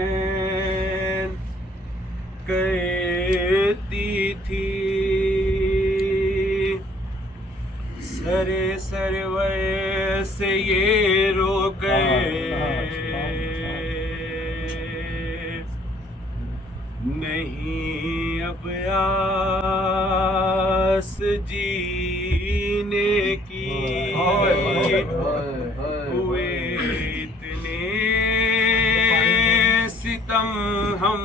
नाबैन कहती थी सरे सरवर से ये रोके नहीं अब आस जीने की हुए इतने सितम हम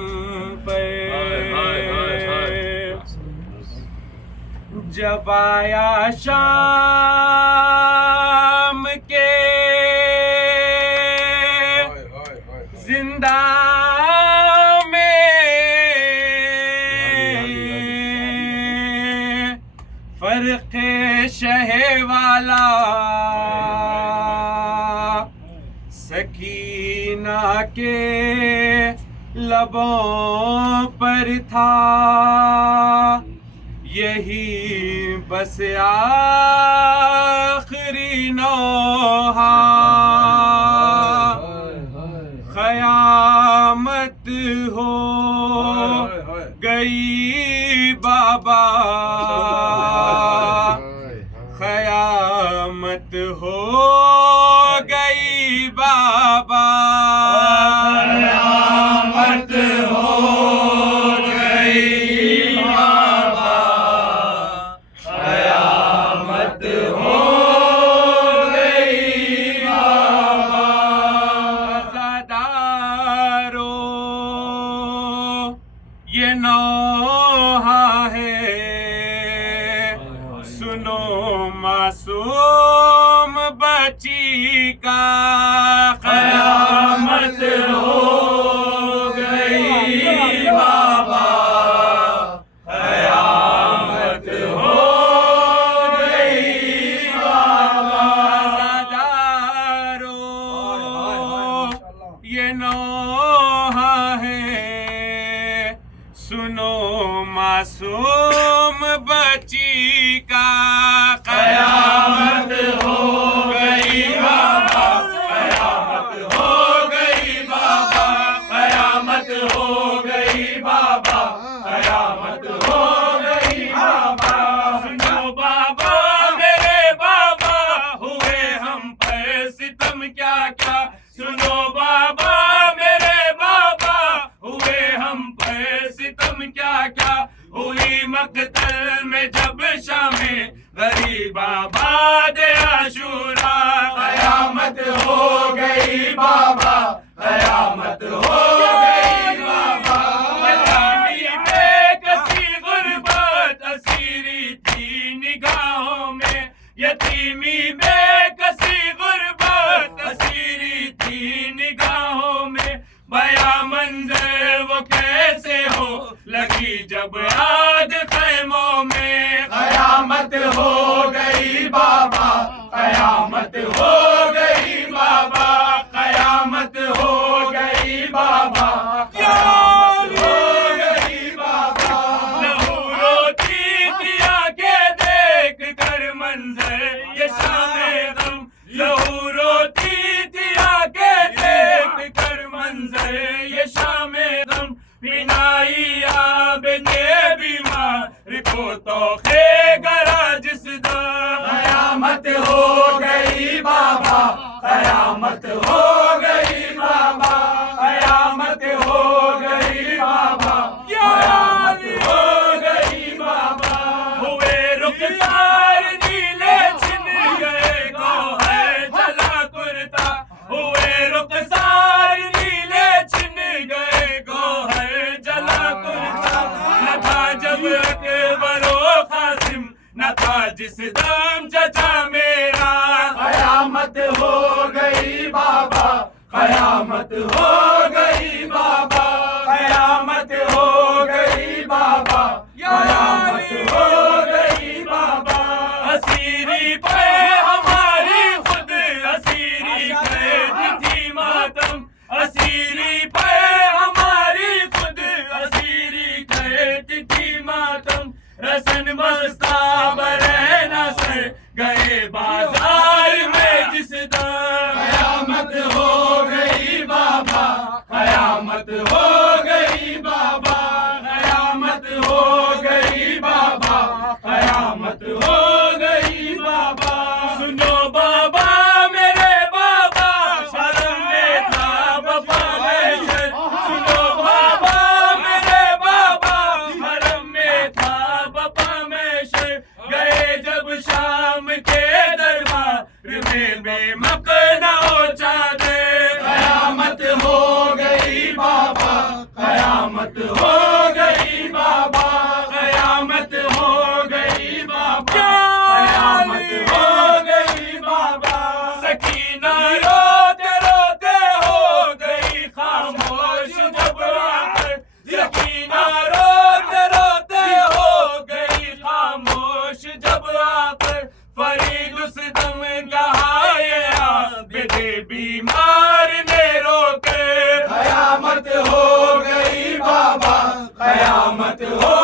पर जब आया शाम के जिंदा फर्क़े शहे वाला सकीना के लबों पर था यही बस आखिरी नौहा क़यामत हो गई बाबा क़यामत हो गई बाबा क़यामत हो गई बाबा क़यामत हो गई बाबा अज़ादारो ये नौहा है सुनो मासूम बच्ची का क़यामत हो गई बाबा क़यामत हो गई बाबा अज़ादारो ये नौहा है सुनो मासूम बच्ची का क़यामत हो गई बाबा क़यामत हो गई बाबा क़यामत हो गई बाबा क़यामत हो गई बाबा सुनो बाबा मेरे बाबा हुए हम पर सितम क्या क्या सुनो बाबा मेरे बाबा हुए हम पर सितम क्या क्या हुई मक़तल में जब शामे गरीब आबाद आशूरा क़यामत हो गई बाबा क़यामत हो गई बाबा यतीमी बेकसी गुर्बत असीरी थी निगाहों में यतीमी बेकसी गुर्बत असीरी थी निगाहों में बया मंजर वो कैसे हो लगी जब याद ख़ैमों में क़यामत हो गई बाबा क़यामत हो गई बाबा क़यामत हो गई बाबा क़यामत हो गई बाबा लहू रोती थी आंखें देख कर मंजर ये शामे गम लहू रोती थी आंखें देख कर मंजर ये शामे गम बिनाई आबने बीमार को तो खेगरा जिस दम क़यामत हो गई बाबा क़यामत हो गई बाबा क़यामत हो गई बाबा क़यामत हो गई बाबा हुए रुखसार नीले छिन गए गौहर जला कुर्ता हुए रुखसार नीले छिन गए गौहर जला कुर्ता न था जब अकबरो क़ासिम न था जिस दम चचा मेरा क़यामत हो गई बाबा क़यामत हो गई बाबा क़यामत हो गई बाबा क़यामत हो गई बाबा असीरी पे हमारी खुद असीरी कैद थी मातम असीरी पे हमारी खुद असीरी कैद थी मातम रसन मस्ता बरहना सर गए बाजार में जिस दम क़यामत कयामत हो गई बाबा, कयामत हो गई बाबा, कयामत हो गई बाबा। सुनो बाबा मेरे बाबा, शर्म में था बाबा में शर। सुनो बाबा मेरे बाबा, हरम में था बाबा में शर। गए जब शाम के दरबार में बेमकना हो चादे, कयामत हो गई बाबा, कयामत हो गई बाबा, कयामत हो गई बाबा, कयामत हो गई बाबा। सकीना रोते रोते हो गई खामोश जब आकर, सकीना रोते रोते हो गई खामोश जब आकर। फरीद उस दम कहा बेदे बीमार ने रोके, कयामत हो गई बाबा, कयामत हो